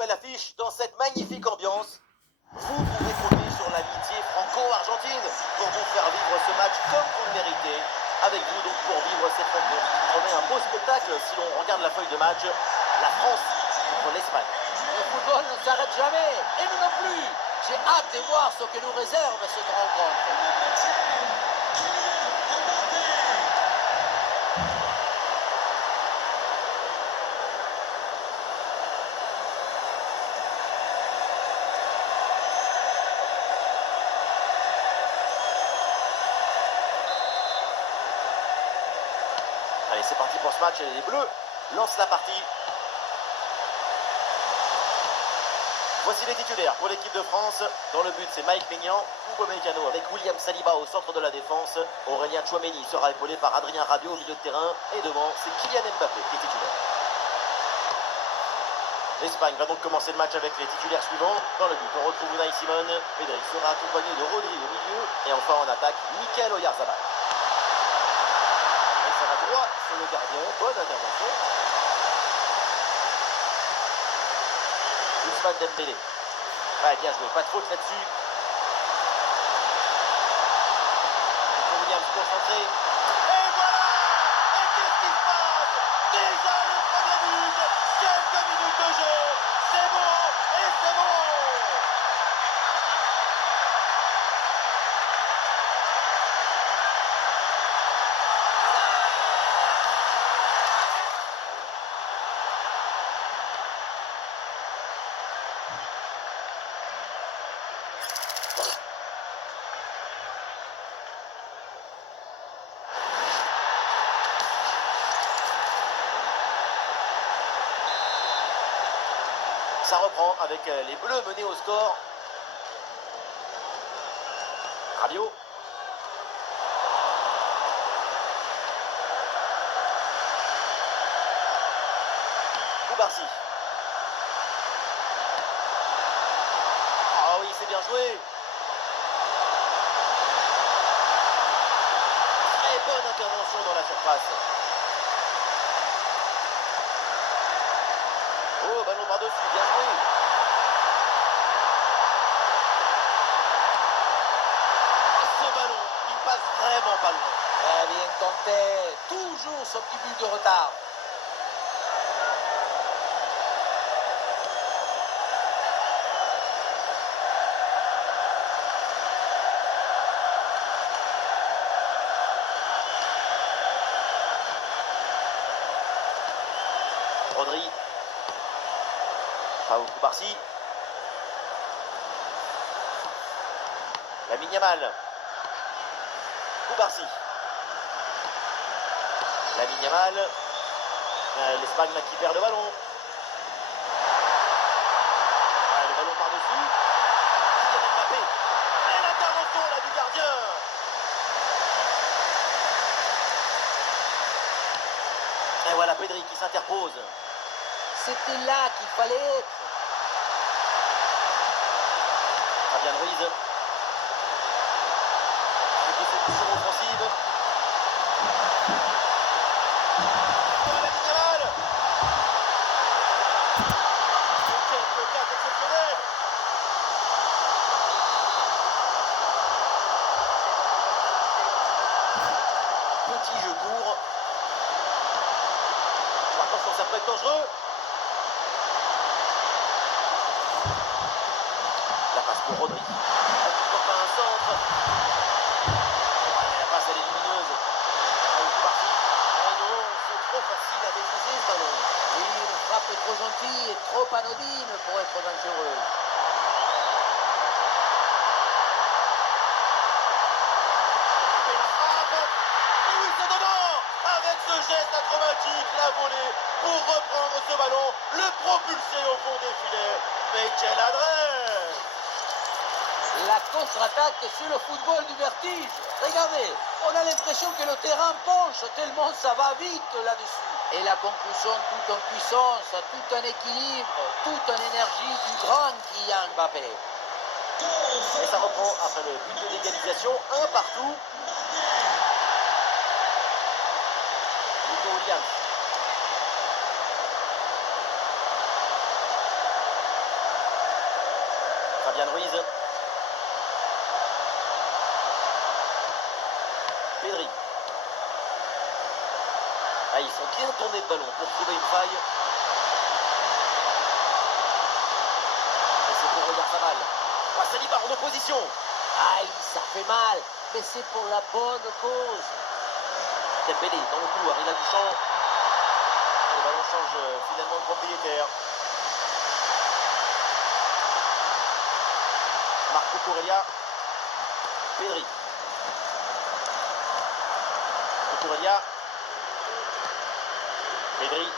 Belle affiche dans cette magnifique ambiance. Vous pouvez compter sur l'amitié franco-argentine pour vous faire vivre ce match comme vous le méritez. Avec vous donc pour vivre cette rencontre qui promet un beau spectacle si l'on regarde la feuille de match. La France contre l'Espagne. Le football ne s'arrête jamais, et nous non plus. J'ai hâte de voir ce que nous réserve cette rencontre. Allez, c'est parti pour ce match. Les Bleus lancent la partie. Voici les titulaires pour l'équipe de France. Dans le but, c'est Mike Maignan, Upamecano avec William Saliba au centre de la défense. Aurélien Tchouaméni sera épaulé par Adrien Rabiot au milieu de terrain. Et devant, c'est Kylian Mbappé qui est titulaire. L'Espagne va donc commencer le match avec les titulaires suivants. Dans le but, on retrouve Unai Simon. Pedri sera accompagné de Rodri au milieu. Et enfin en attaque, Mikel Oyarzabal. Et ça va droit sur le gardien. Bonne intervention. Ousmane Dembélé. Ouais, bien joué, pas de faute là-dessus. Williams concentré. Et voilà! Et qu'est-ce qui se passe? Déjà le premier but! Quelques minutes de jeu! C'est bon et c'est bon! Ça reprend avec les Bleus menés au score. Rabiot. Koubarsi. Ah oui, c'est bien joué. Très bonne intervention dans la surface. Oh, ballon par-dessus, bien joué. Oh, ce ballon, il passe vraiment pas loin. Très bien tenté, toujours ce petit but de retard. Rodri. Pas au Koubarsi. Lamine Yamal. Koubarsi. Lamine Yamal. L'Espagne qui perd le ballon. Le ballon par-dessus. Kylian Mbappé. Et l'intervention là du gardien. Et voilà Pedri qui s'interpose. C'était là qu'il fallait être. Fabian Ruiz. Exécution offensive. Lamine Yamal. Quel blocage exceptionnel. Petit jeu court. Attention, ça peut être dangereux. La passe pour Rodri. Pourquoi pas un centre. La passe elle est lumineuse. Oh non, c'est trop facile à maîtriser ce ballon. Oui, une frappe trop gentille et trop anodine pour être dangereuse. Et la frappe. Et oui, c'est dedans. Avec ce geste acrobatique, la volée pour reprendre ce ballon, le propulser au fond des filets. Mais quelle adresse! La contre-attaque sur le football du vertige. Regardez, on a l'impression que le terrain penche tellement ça va vite là-dessus. Et la conclusion tout en puissance, tout en équilibre, tout en énergie du grand Kylian Mbappé. Et ça reprend après le but de l'égalisation, un partout. Nico Williams. Fabian Ruiz. Pedri. Ah, ils sont bien tournés de ballon pour trouver une faille. Et c'est pour Oyarzabal. Ah, Saliba en opposition. Aïe, ça fait mal, mais c'est pour la bonne cause. Dembélé dans le couloir, il a du champ. Le ballon change finalement de propriétaire. Marco Corellia. Pedri. Corellia. Pedri.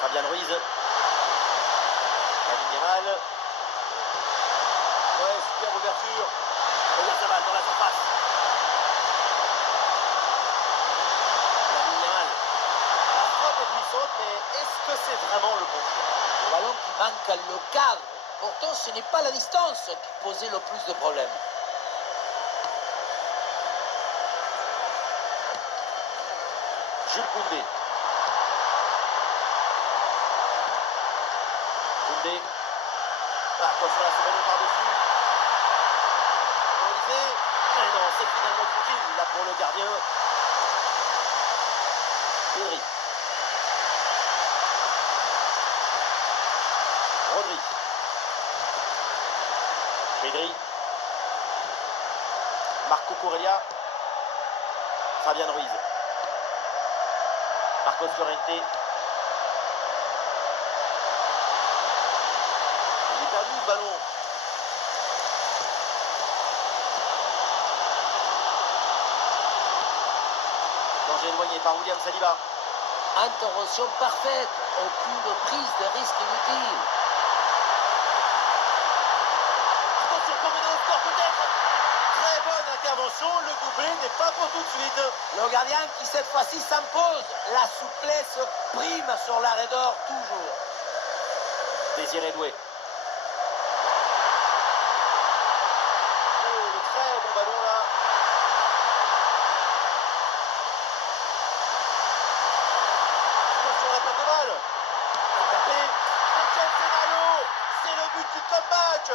Fabian Ruiz. Lamine Yamal. Ouais, super ouverture. Oyarzabal dans la surface. Lamine Yamal. La frappe est puissante, mais est-ce que c'est vraiment le bon choix? Le ballon qui manque le cadre. Pourtant, ce n'est pas la distance qui posait le plus de problèmes. Jules Koundé. Koundé. Ah, attention à ce ballon par-dessus. Olysée. Mais non, c'est finalement tranquille là pour le gardien. Pedri. Rodri. Pedri. Marco Corellia. Fabian Ruiz. Marcos Llorente. Il est perdu le ballon. Danger éloigné par William Saliba. Intervention parfaite, aucune prise de risque inutile. Attention, pour mener au score peut-être. Très bonne intervention, le doublé n'est pas pour tout de suite. Le gardien qui cette fois-ci s'impose. La souplesse prime sur la raideur toujours. Désiré Doué. Oh, le très bon ballon là. Attention à la tête de balle. Mbappé. Et quel scénario! C'est le but du comeback.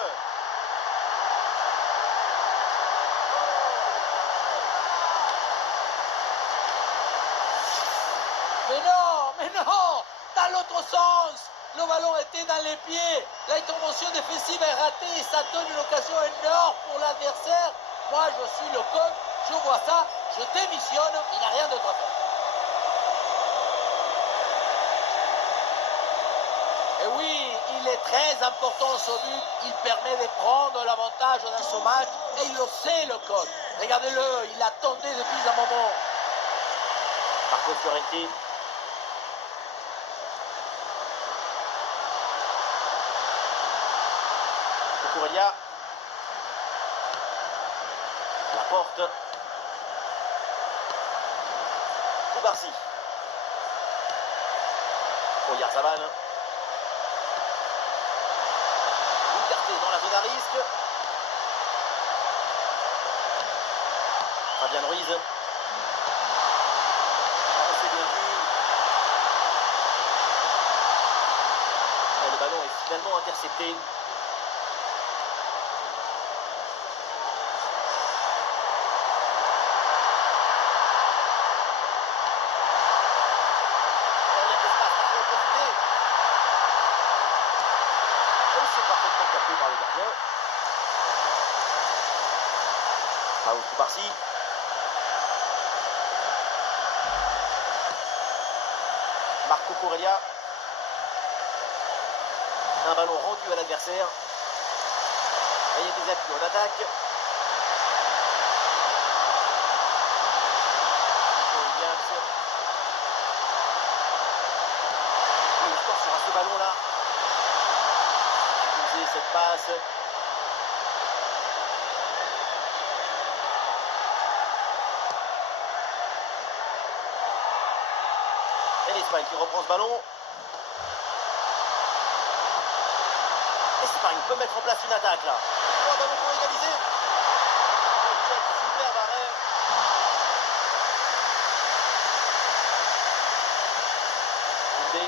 Mais non, dans l'autre sens. Le ballon était dans les pieds. L'intervention défensive est ratée et ça donne une occasion énorme pour l'adversaire. Moi, je suis le coach, je vois ça, je démissionne, il n'y a rien d'autre à faire. Et oui, il est très important ce but. Il permet de prendre l'avantage dans ce match et il le sait, le coach. Regardez-le, il attendait depuis un moment. Marcos Llorente. Corellia. La porte. Koubarsi. Oyarzabal. Écarté dans la zone à risque. Fabian Ruiz. Oh, c'est bien vu. Et le ballon est finalement intercepté. Par le gardien. Raoul Koubarsi. Marco Corellia. Un ballon rendu à l'adversaire. Et il y a des appuis en attaque. Williams. Oui, attention à ce ballon là. Cette passe. Et l'Espagne qui reprend ce ballon. L'Espagne peut mettre en place une attaque là. Oh, ballon pour égaliser. Check, superbe arrêt. Koundé.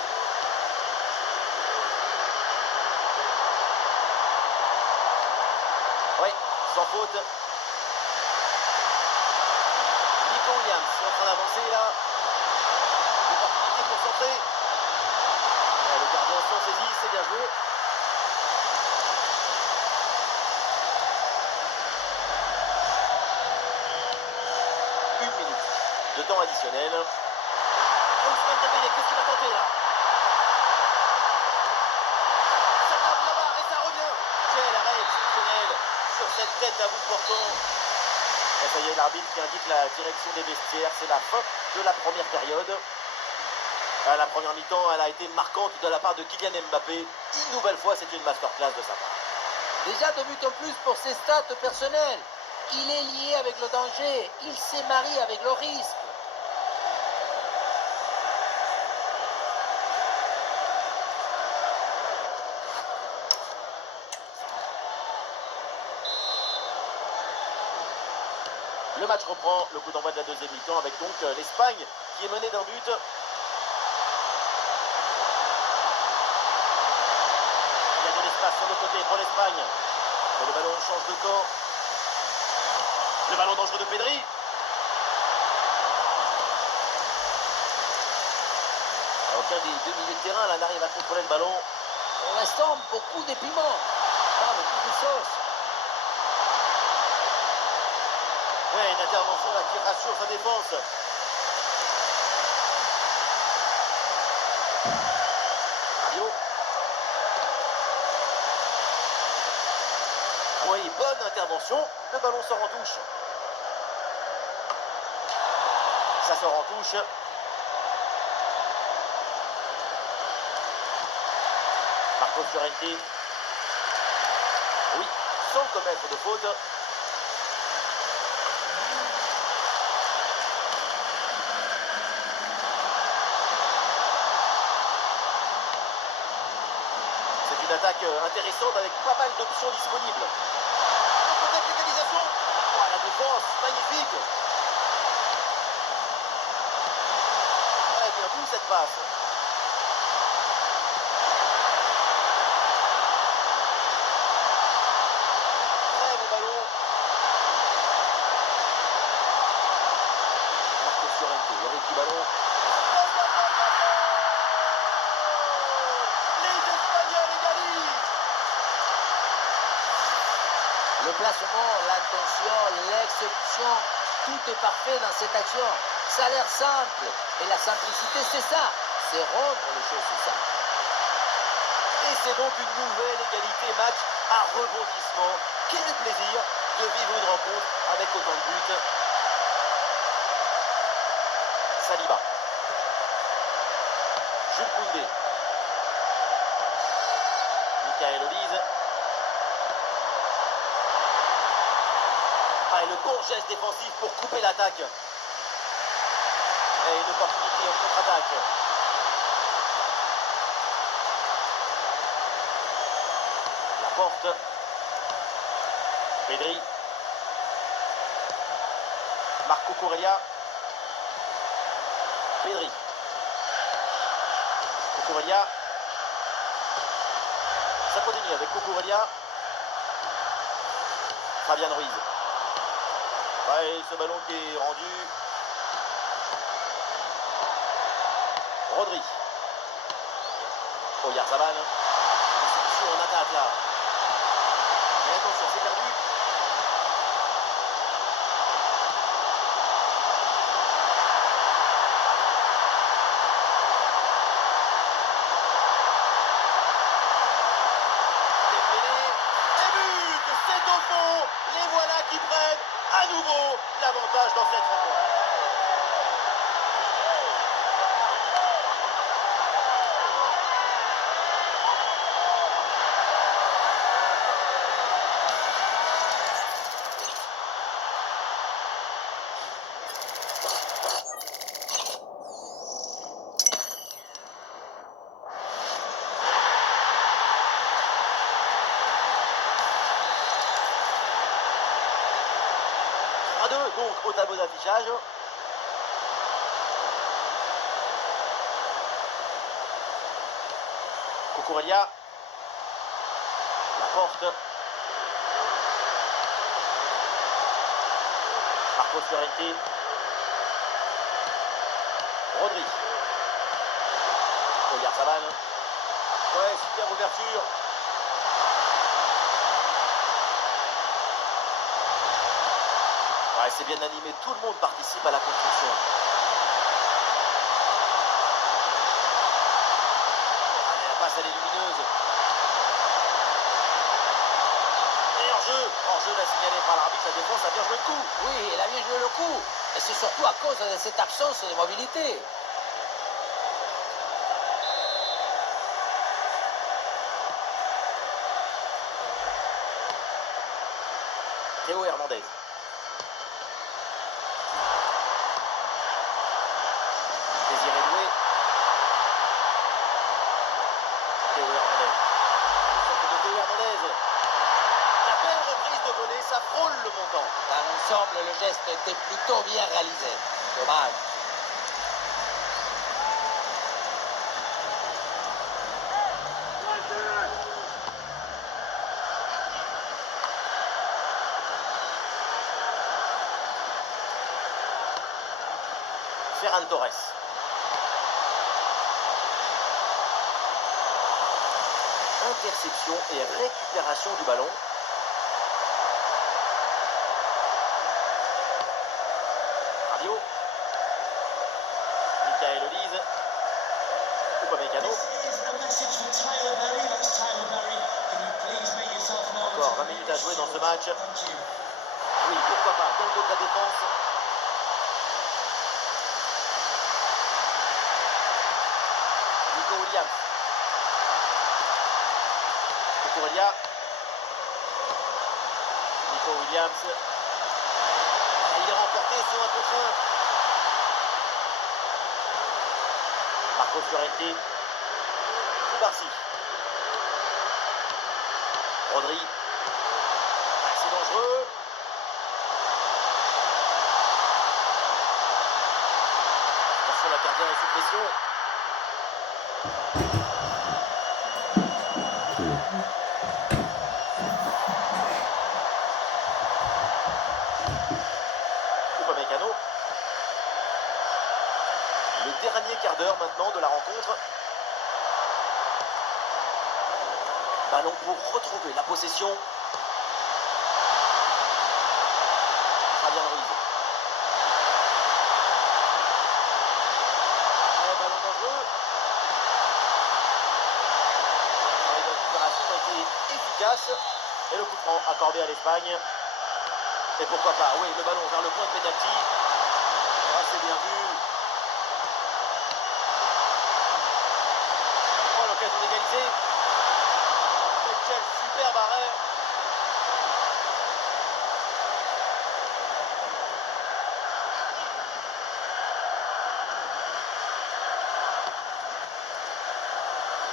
Sans faute. Nico Williams est en train d'avancer là. Opportunité pour centrer. Le gardien s'en saisit, c'est bien joué. Une minute de temps additionnel. Ousmane Dembélé, qu'est-ce qu'il va tenter là? Ça tape là-bas et ça revient. Quel arrêt exceptionnel sur cette tête à bout portant. Et ça y est, l'arbitre qui indique la direction des vestiaires. C'est la fin de la première période. La première mi-temps, elle a été marquante de la part de Kylian Mbappé. Une nouvelle fois, c'est une masterclass de sa part. Déjà 2 buts en plus pour ses stats personnelles. Il est lié avec le danger. Il s'est marié avec le risque. Le match reprend, le coup d'envoi de la deuxième mi-temps avec donc l'Espagne qui est menée d'un but. Il y a de l'espace sur le côté pour l'Espagne. Mais le ballon change de camp. Le ballon dangereux de Pedri. Aucun des deux milieux de terrain là n'arrive à contrôler le ballon. Pour l'instant, beaucoup de piment. Pas beaucoup de sauce. Ouais, une intervention là qui rassure sa défense. Mario. Oui, bonne intervention. Le ballon sort en touche. Ça sort en touche. Marco Fioretti. Oui, sans commettre de faute. C'est une attaque intéressante avec pas mal d'options disponibles. Peut-être l'égalisation. Oh, la défense, magnifique. Ouais, bien vu cette passe. Très bon ballon. Marco Fioretti, Eric du ballon. Les Espagnols égalisent. Le placement, l'intention, l'exécution, tout est parfait dans cette action. Ça a l'air simple. Et la simplicité, c'est ça. C'est rendre les choses simples. Et c'est donc une nouvelle égalité match à rebondissement. Quel plaisir de vivre une rencontre avec autant de buts. Saliba. Jules Koundé. Michael Olise. Et le bon geste défensif pour couper l'attaque. Et une opportunité en contre-attaque. La porte. Pedri. Marco Cucurella. Pedri. Cucurella. Ça continue avec Cucurella. Fabian Ruiz. Ouais, ce ballon qui est rendu. Rodri. Oyarzabal. Solution en attaque là. Mais attention, c'est perdu. Dembélé. Et but. C'est au fond. Les voilà qui prennent à nouveau l'avantage dans cette rencontre. Donc au tableau d'affichage. Cucurella. La porte. Marcos Llorente. Rodri. Oyarzabal. Ouais, super ouverture. Ouais, c'est bien animé. Tout le monde participe à la construction. Allez, la passe, elle est lumineuse. Et hors-jeu là signalé par l'arbitre, la défense a bien joué le coup. Oui, elle a bien joué le coup. Et c'est surtout à cause de cette absence de mobilité. Théo Hernandez. Désiré Doué. Théo Hernandez. Le centre de Théo Hernandez. La belle reprise de volée, ça frôle le montant. Dans l'ensemble, le geste était plutôt bien réalisé. Dommage. Ferran Torres. Interception et récupération du ballon. Radio. Michael Olise. Upamecano. Encore 20 minutes à jouer dans ce match. Oui, pourquoi pas, dans le dos de la défense. Nico Williams. Cucurella. Nico Williams. Et il est remporté sur un contre 1. Marcos Llorente. Koubarsi. Rodri. Ah, c'est dangereux. Attention, la gardien est sous pression. Upamecano. Le dernier quart d'heure maintenant de la rencontre. Ballon pour retrouver la possession. Fabian Ruiz. Un ballon dangereux. La récupération a été efficace. Et le coup de franc accordé à l'Espagne. Et pourquoi pas, oui, le ballon vers le point de pénalty. Ah, c'est bien vu. Oh, l'occasion d'égaliser. Mais quel superbe arrêt.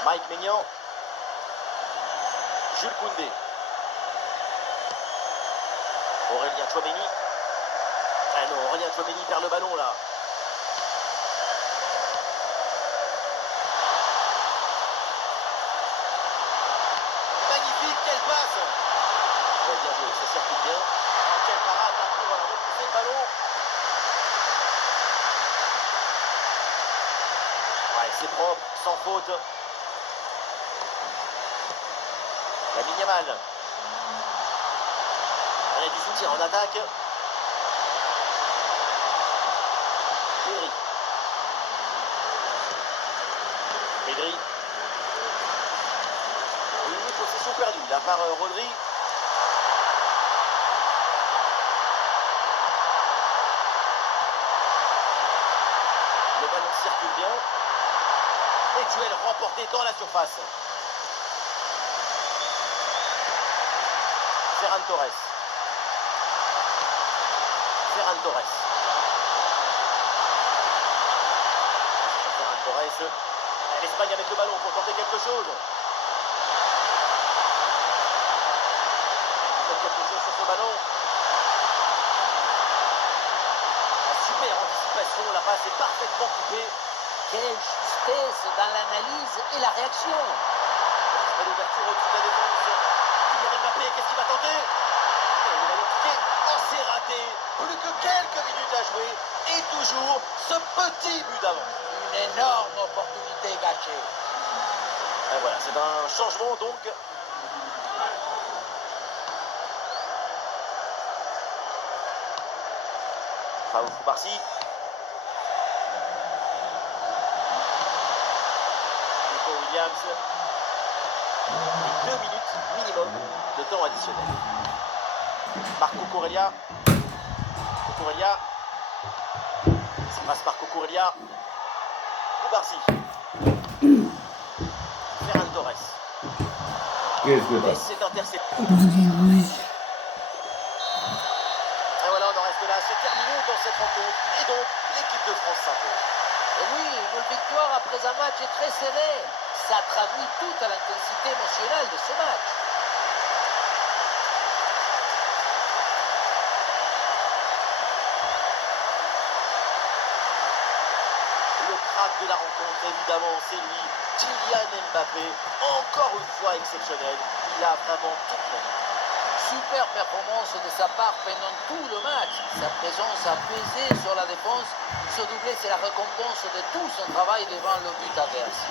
Mike Maignan. Jules Koundé. Aurélien Tchouaméni. Ah non, Aurélien Tchouaméni perd le ballon là. Magnifique, quelle passe. Ouais, bien joué, ça circule bien. Oh, quelle parade là pour repousser le ballon. Ouais, c'est propre, sans faute. Lamine Yamal. Il y a du soutien en attaque. Pedri. Pedri. Une possession perdue là par Rodri. Le ballon circule bien. Et duel remporté dans la surface. Ferran Torres. Ferran Torres. Ferran Torres. L'Espagne avec le ballon pour tenter quelque chose. Quelque chose sur ce ballon. La super anticipation, la passe est parfaitement coupée. Quelle justesse dans l'analyse et la réaction. Belle ouverture au-dessus de la défense. Kylian Mbappé, qu'est-ce qu'il va tenter? Et le ballon piqué. Oh, c'est raté. égalité, plus que quelques minutes à jouer et toujours ce petit but d'avance. Une énorme opportunité gâchée. Et voilà, c'est un changement donc. Raoul Barcy. Nico Williams. Et 2 minutes minimum de temps additionnel. Marco Corellia. Cucurella. Ça passe par Cucurella. Barcy. Ferran Torres. Et c'est intercepté. Et voilà, on en reste là. C'est terminé dans cette rencontre. Et donc, l'équipe de France s'impose. Et oui, une victoire après un match très serré. Ça traduit toute l'intensité émotionnelle de ce match. Le crack de la rencontre, évidemment, c'est lui, Kylian Mbappé. Encore une fois exceptionnel. Il a vraiment tout fait. Super performance de sa part pendant tout le match. Sa présence a pesé sur la défense. Ce doublé, c'est la récompense de tout son travail devant le but adverse.